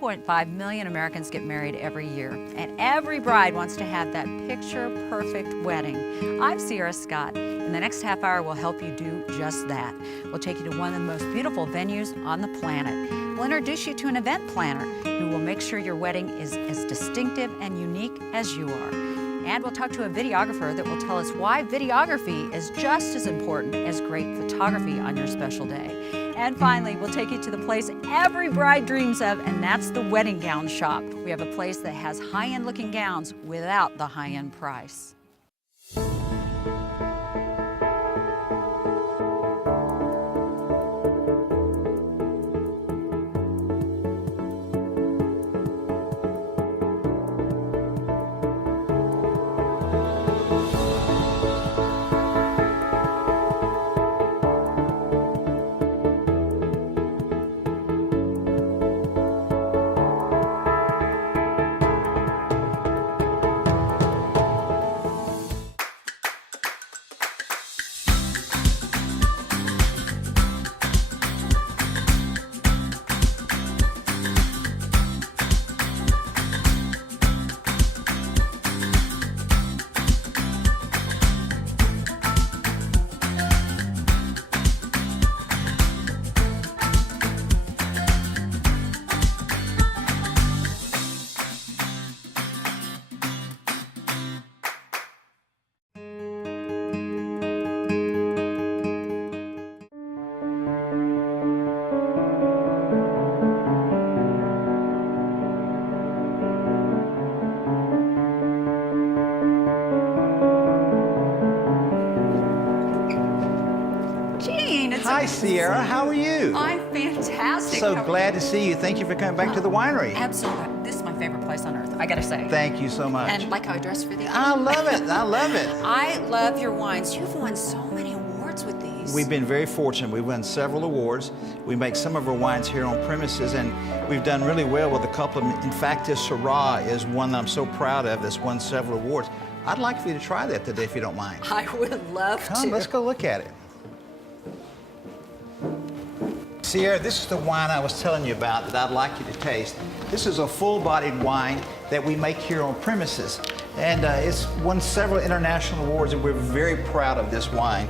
2.5 million Americans get married every year, and every bride wants to have that picture-perfect wedding. I'm Sierra Scott. In the next half hour, we'll help you do just that. We'll take you to one of the most beautiful venues on the planet. We'll introduce you to an event planner who will make sure your wedding is as distinctive and unique as you are. And we'll talk to a videographer that will tell us why videography is just as important as great photography on your special day. And finally, we'll take you to the place every bride dreams of, and that's the wedding gown shop. We have a place that has high-end looking gowns without the high-end price. Hi, Sierra. How are you? I'm fantastic. So glad to see you. Thank you for coming back to the winery. Absolutely. This is my favorite place on earth, I gotta say. Thank you so much. And like how I dress for the occasion. I love it. I love it. I love your wines. You've won so many awards with these. We've been very fortunate. We've won several awards. We make some of our wines here on premises, and we've done really well with a couple of them. In fact, this Syrah is one that I'm so proud of that's won several awards. I'd like for you to try that today, if you don't mind. I would love to. Come, let's go look at it. Sierra, this is the wine I was telling you about that I'd like you to taste. This is a full-bodied wine that we make here on premises. And it's won several international awards, and we're very proud of this wine.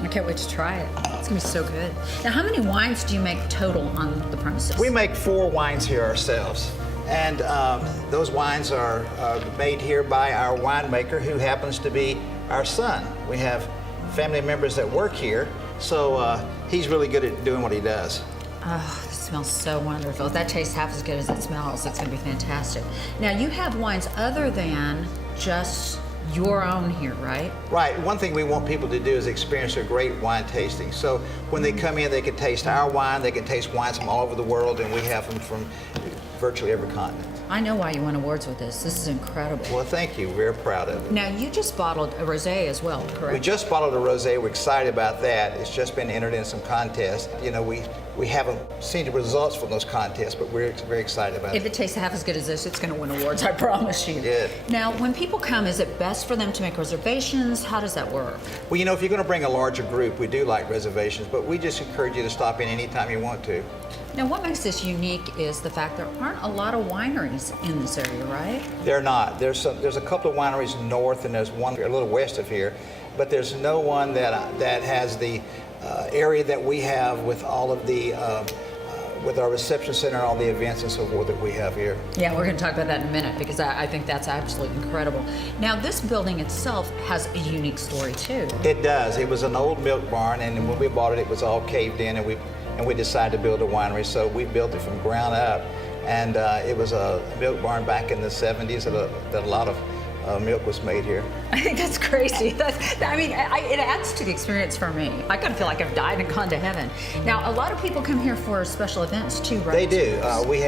I can't wait to try it. It's gonna be so good. Now, how many wines do you make total on the premises? We make 4 wines here ourselves. And those wines are made here by our winemaker, who happens to be our son. We have family members that work here, so he's really good at doing what he does. Oh, this smells so wonderful. If that tastes half as good as it smells, it's gonna be fantastic. Now, you have wines other than just your own here, right? Right. One thing we want people to do is experience a great wine tasting. So when they come in, they can taste our wine, they can taste wines from all over the world, and we have them from virtually every continent. I know why you won awards with this. This is incredible. Well, thank you. We're proud of it. Now, you just bottled a rosé as well, correct? We just bottled a rosé. We're excited about that. It's just been entered in some contests. You know, we haven't seen the results from those contests, but we're very excited about it. If it tastes half as good as this, it's going to win awards, I promise you. Good. Now, when people come, is it best for them to make reservations? How does that work? Well, you know, if you're going to bring a larger group, we do like reservations, but we just encourage you to stop in anytime you want to. Now, what makes this unique is the fact there aren't a lot of wineries in this area, right? They're not. There's a couple of wineries north, and there's one a little west of here, but there's no one that has the area that we have with all of the with our reception center and all the events and so forth that we have here. Yeah, we're going to talk about that in a minute, because I think that's absolutely incredible. Now, this building itself has a unique story too. It does. It was an old milk barn, and when we bought it, it was all caved in, and we decided to build a winery, so we built it from ground up. And it was a milk barn back in the 70s that a lot of milk was made here. I think that's crazy. It adds to the experience for me. I kind of feel like I've died and gone to heaven. Now, a lot of people come here for special events too, right? They do. We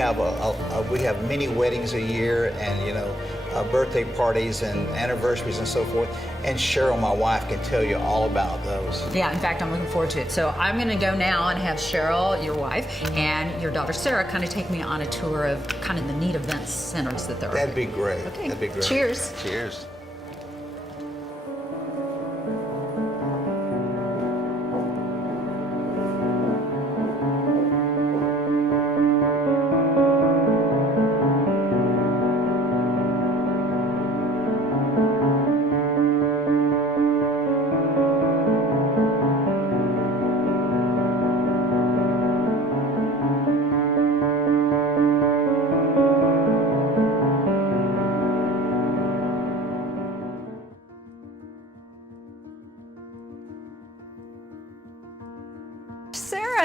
have many weddings a year, and birthday parties and anniversaries and so forth. And Cheryl, my wife, can tell you all about those. Yeah, in fact, I'm looking forward to it. So I'm going to go now and have Cheryl, your wife, and your daughter Sarah kind of take me on a tour of kind of the neat event centers that there are. That'd be great. Okay. That'd be great. Cheers. Cheers.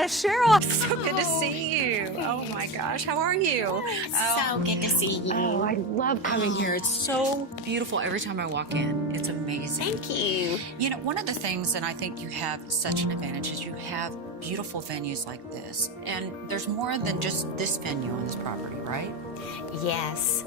gosh, Cheryl, it's so good to see you. Oh my gosh, how are you? So good to see you. Oh, I love coming here. It's so beautiful every time I walk in. It's amazing. Thank you. You know, one of the things, and I think you have such an advantage, is you have beautiful venues like this. And there's more than just this venue on this property, right? Yes.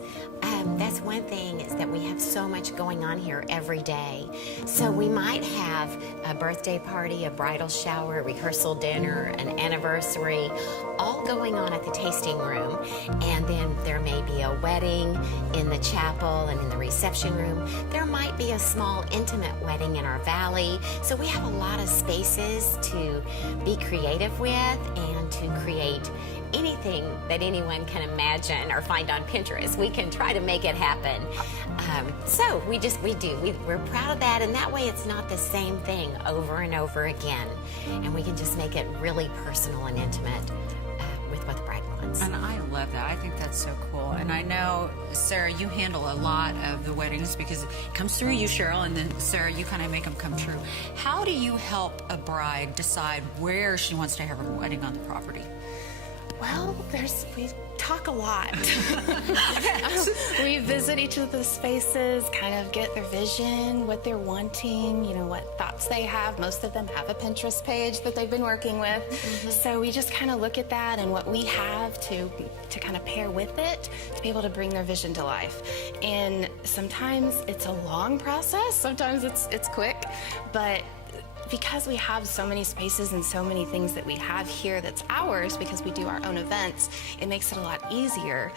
That's one thing, is that we have so much going on here every day. So we might have a birthday party, a bridal shower, a rehearsal dinner, an anniversary, all going on at the tasting room. And then there may be a wedding in the chapel and in the reception room. There might be a small intimate wedding in our valley. So we have a lot of spaces to be creative with and to create anything that anyone can imagine or find on Pinterest. We can try to make it happen. So we're proud of that, and that way it's not the same thing over and over again. And we can just make it really personal and intimate with what the bride wants. And I love that. I think that's so cool. And I know, Sarah, you handle a lot of the weddings because it comes through you, Cheryl, and then Sarah, you kind of make them come true. How do you help a bride decide where she wants to have her wedding on the property? Well, we talk a lot. We visit each of the spaces, kind of get their vision, what they're wanting, you know, what thoughts they have. Most of them have a Pinterest page that they've been working with. So we just kind of look at that and what we have to kind of pair with it to be able to bring their vision to life. And sometimes it's a long process, sometimes it's quick, but because we have so many spaces and so many things that we have here that's ours because we do our own events, it makes it a lot easier,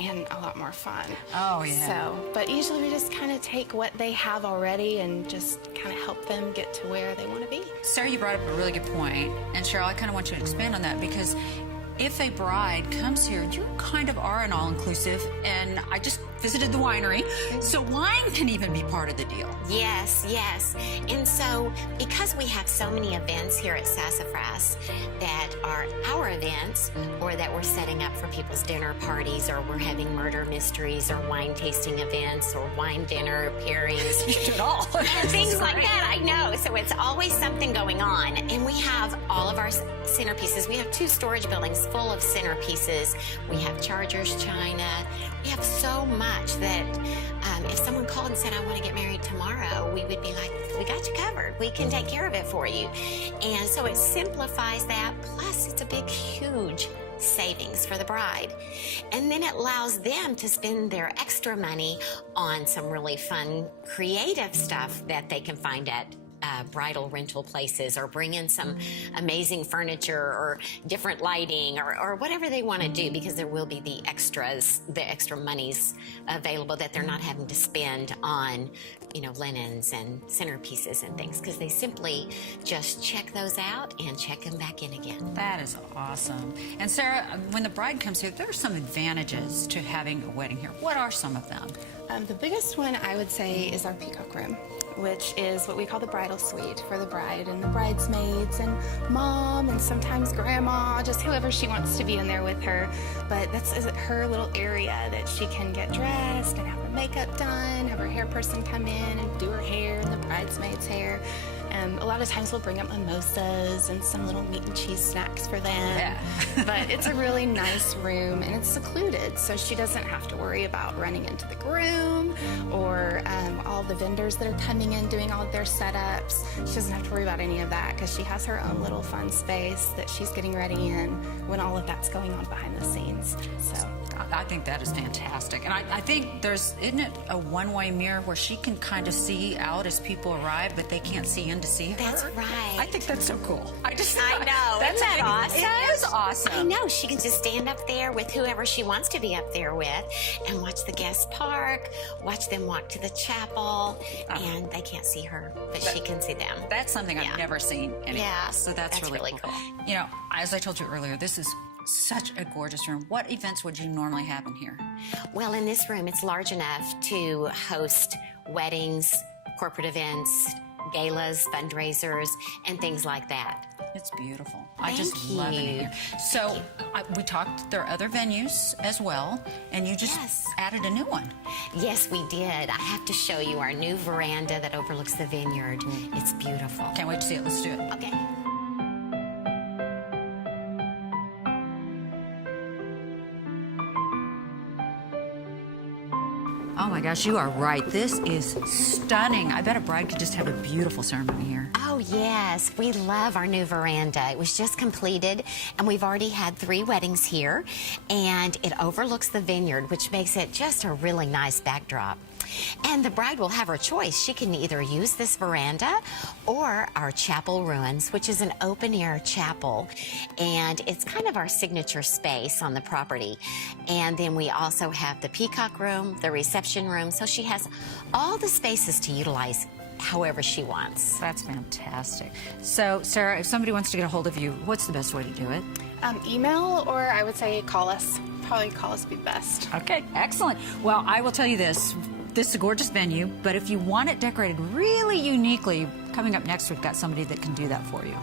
and a lot more fun. Oh, yeah. So, but usually we just kind of take what they have already and just kind of help them get to where they want to be. Sarah, you brought up a really good point, and Cheryl, I kind of want you to expand on that because if a bride comes here, you kind of are an all-inclusive, and I just visited the winery, so wine can even be part of the deal. Yes, yes. And so, because we have so many events here at Sassafras that are our events, or that we're setting up for people's dinner parties, or we're having murder mysteries, or wine tasting events, or wine dinner pairings. You do it all. And things like that, I know. So it's always something going on. And we have all of our centerpieces. We have 2 storage buildings full of centerpieces. We have chargers, china. We have so much that if someone called and said, I want to get married tomorrow, we would be like, we got you covered. We can take care of it for you. And so it simplifies that. Plus, it's a big, huge savings for the bride. And then it allows them to spend their extra money on some really fun, creative stuff that they can find at bridal rental places, or bring in some amazing furniture or different lighting or whatever they want to do, because there will be the extra monies available that they're not having to spend on, you know, linens and centerpieces and things, because they simply just check those out and check them back in again. That is awesome. And Sarah, when the bride comes here, there are some advantages to having a wedding here. What are some of them? The biggest one I would say is our peacock room, which is what we call the bridal suite for the bride and the bridesmaids and mom and sometimes grandma, just whoever she wants to be in there with her. But that's her little area that she can get dressed and have her makeup done, have her hair person come in and do her hair and the bridesmaid's hair. A lot of times we'll bring up mimosas and some little meat and cheese snacks for them. Yeah. But it's a really nice room and it's secluded, so she doesn't have to worry about running into the groom or all the vendors that are coming in doing all of their setups. She doesn't have to worry about any of that because she has her own little fun space that she's getting ready in when all of that's going on behind the scenes. So I think that is fantastic. And I think isn't it a one-way mirror where she can kind of see out as people arrive, but they can't see in to see her? That's right. I think that's so cool. I know. Isn't that awesome? It is awesome. I know. She can just stand up there with whoever she wants to be up there with and watch the guests park, watch them walk to the chapel, and they can't see her, but she can see them. That's something I've never seen anywhere. Yeah. So that's really cool. You know, as I told you earlier, this is such a gorgeous room. What events would you normally have in here? Well, in this room, it's large enough to host weddings, corporate events, galas, fundraisers, and things like that. It's beautiful. Thank I just you. love it here. So we talked, there are other venues as well, and you just added a new one. Yes, we did. I have to show you our new veranda that overlooks the vineyard. It's beautiful. Can't wait to see it. Let's do it. Okay. Oh my gosh, you are right. This is stunning. I bet a bride could just have a beautiful ceremony here. Oh, yes. We love our new veranda. It was just completed, and we've already had 3 weddings here, and it overlooks the vineyard, which makes it just a really nice backdrop. And the bride will have her choice. She can either use this veranda or our chapel ruins, which is an open-air chapel, and it's kind of our signature space on the property. And then we also have the peacock room, the reception room, so she has all the spaces to utilize however she wants. That's fantastic. So, Sarah, if somebody wants to get a hold of you, what's the best way to do it? Email, or I would say call us. Probably call us would be best. Okay, excellent. Well, I will tell you this. This is a gorgeous venue, but if you want it decorated really uniquely, coming up next, we've got somebody that can do that for you.